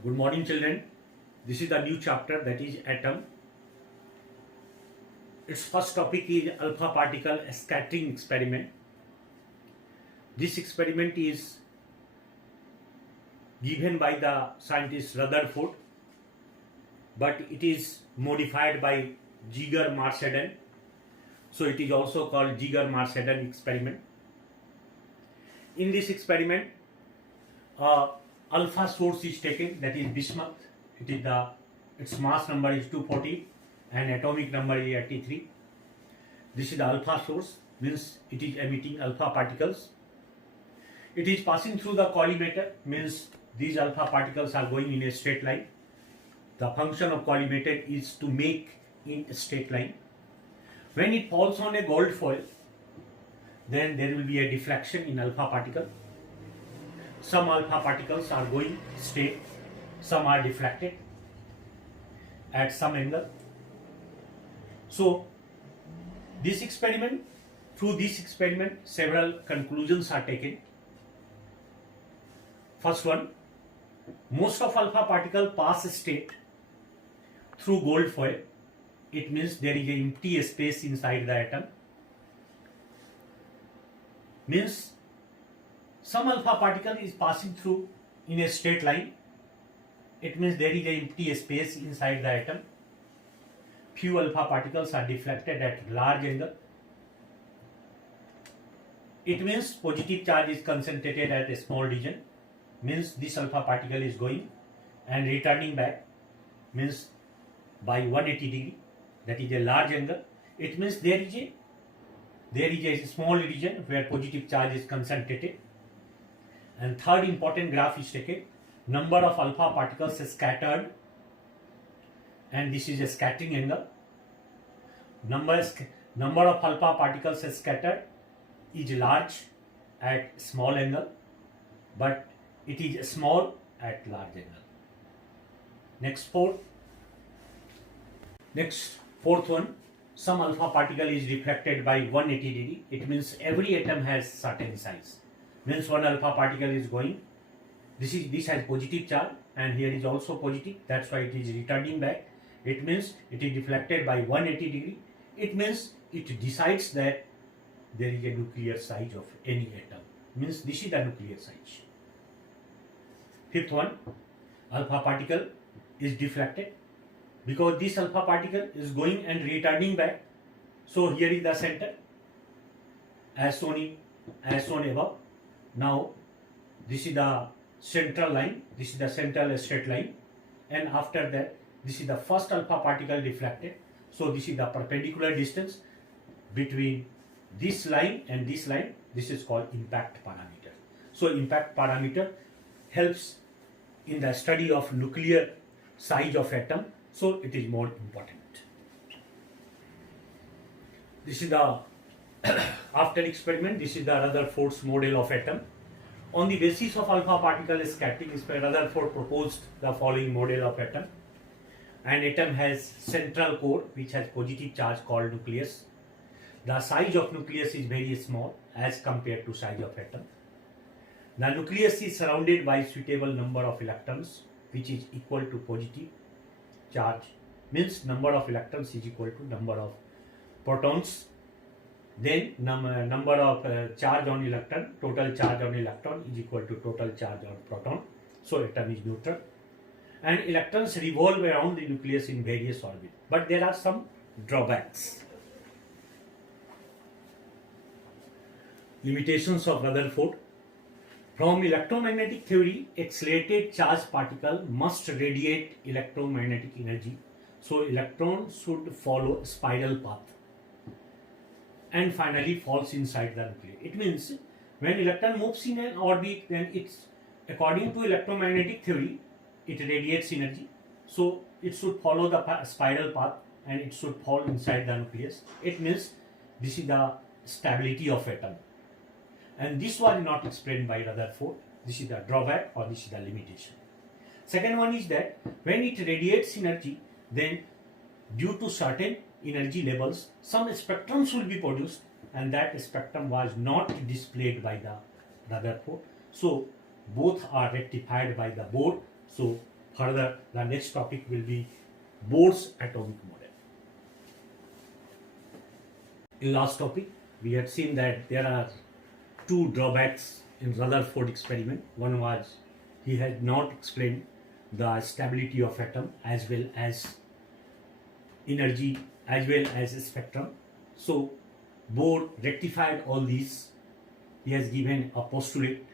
Good morning, children. This is the new chapter, that is atom. Its first topic is alpha particle scattering experiment. This experiment is given by the scientist Rutherford, but it is modified by Giger-Marsden. So it is also called Giger-Marsden experiment. In this experiment, alpha source is taken, that is bismuth. Its mass number is 240 and atomic number is 83. This is the alpha source, means it is emitting alpha particles. It is passing through the collimator, means these alpha particles are going in a straight line. The function of collimator is to make in a straight line. When it falls on a gold foil, then there will be a deflection in alpha particle. Some alpha particles are going straight, some are deflected at some angle. So through this experiment, several conclusions are taken. First one, most of alpha particle pass straight through gold foil. It means there is an empty space inside the atom. Means some alpha particle is passing through in a straight line. It means there is an empty space inside the atom. Few alpha particles are deflected at large angle. It means positive charge is concentrated at a small region. Means this alpha particle is going and returning back, means by 180 degree, that is a large angle. It means there is a small region where positive charge is concentrated. And third important graph is taken, number of alpha particles is scattered, and this is a scattering angle. Number of alpha particles is scattered is large at small angle, but it is small at large angle. Next, fourth one, some alpha particle is reflected by 180 degree. It means every atom has certain size. Means one alpha particle is going, this has positive charge, and here is also positive, that's why it is returning back. It means it is deflected by 180 degree. It means it decides that there is a nuclear size of any atom. Means this is the nuclear size. Fifth one, alpha particle is deflected because this alpha particle is going and returning back. So here is the center as shown above. Now this is the central line, this is the central straight line, and after that this is the first alpha particle deflected. So this is the perpendicular distance between this line and this line. This is called impact parameter. So impact parameter helps in the study of nuclear size of atom, so it is more important. This is the after experiment, this is the Rutherford's model of atom. On the basis of alpha particle scattering, Rutherford proposed the following model of atom. An atom has central core which has positive charge called nucleus. The size of nucleus is very small as compared to size of atom. The nucleus is surrounded by suitable number of electrons which is equal to positive charge. Means number of electrons is equal to number of protons. Then number of charge on electron, total charge on electron is equal to total charge on proton. So atom is neutral. And electrons revolve around the nucleus in various orbits. But there are some drawbacks. Limitations of Rutherford. From electromagnetic theory, accelerated charged particle must radiate electromagnetic energy. So electron should follow spiral path and finally falls inside the nucleus. It means when electron moves in an orbit, then it's, according to electromagnetic theory, it radiates energy. So it should follow the spiral path and it should fall inside the nucleus. It means this is the stability of atom. And this was not explained by Rutherford. This is the drawback, or this is the limitation. Second one is that when it radiates energy, then due to certain energy levels, some spectrums will be produced, and that spectrum was not displayed by the Rutherford. So both are rectified by the board. So Further, the next topic will be Bohr's atomic model. In last topic, we had seen that there are two drawbacks in Rutherford experiment. One was he had not explained the stability of atom as well as energy as well as spectrum. So Bohr rectified all these. He has given a postulate.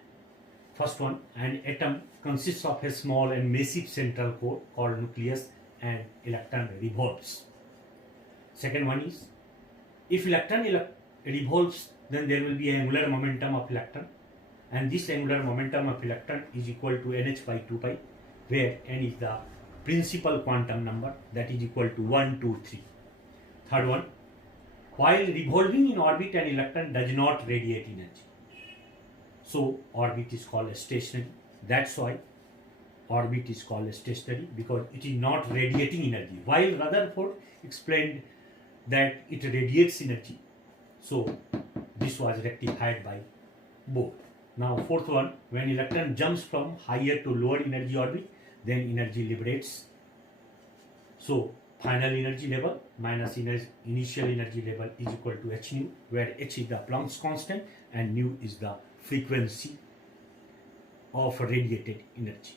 First one, an atom consists of a small and massive central core called nucleus and electron revolves. Second one is, if electron revolves, then there will be angular momentum of electron, and this angular momentum of electron is equal to nh by 2 pi, where n is the principal quantum number, that is equal to 1, 2, 3. Third one, while revolving in orbit, an electron does not radiate energy. So orbit is called stationary. That's why orbit is called stationary, because it is not radiating energy. While Rutherford explained that it radiates energy, so this was rectified by Bohr. Now fourth one, when electron jumps from higher to lower energy orbit, then energy liberates. So final energy level minus initial energy level is equal to h nu, where h is the Planck's constant and nu is the frequency of radiated energy.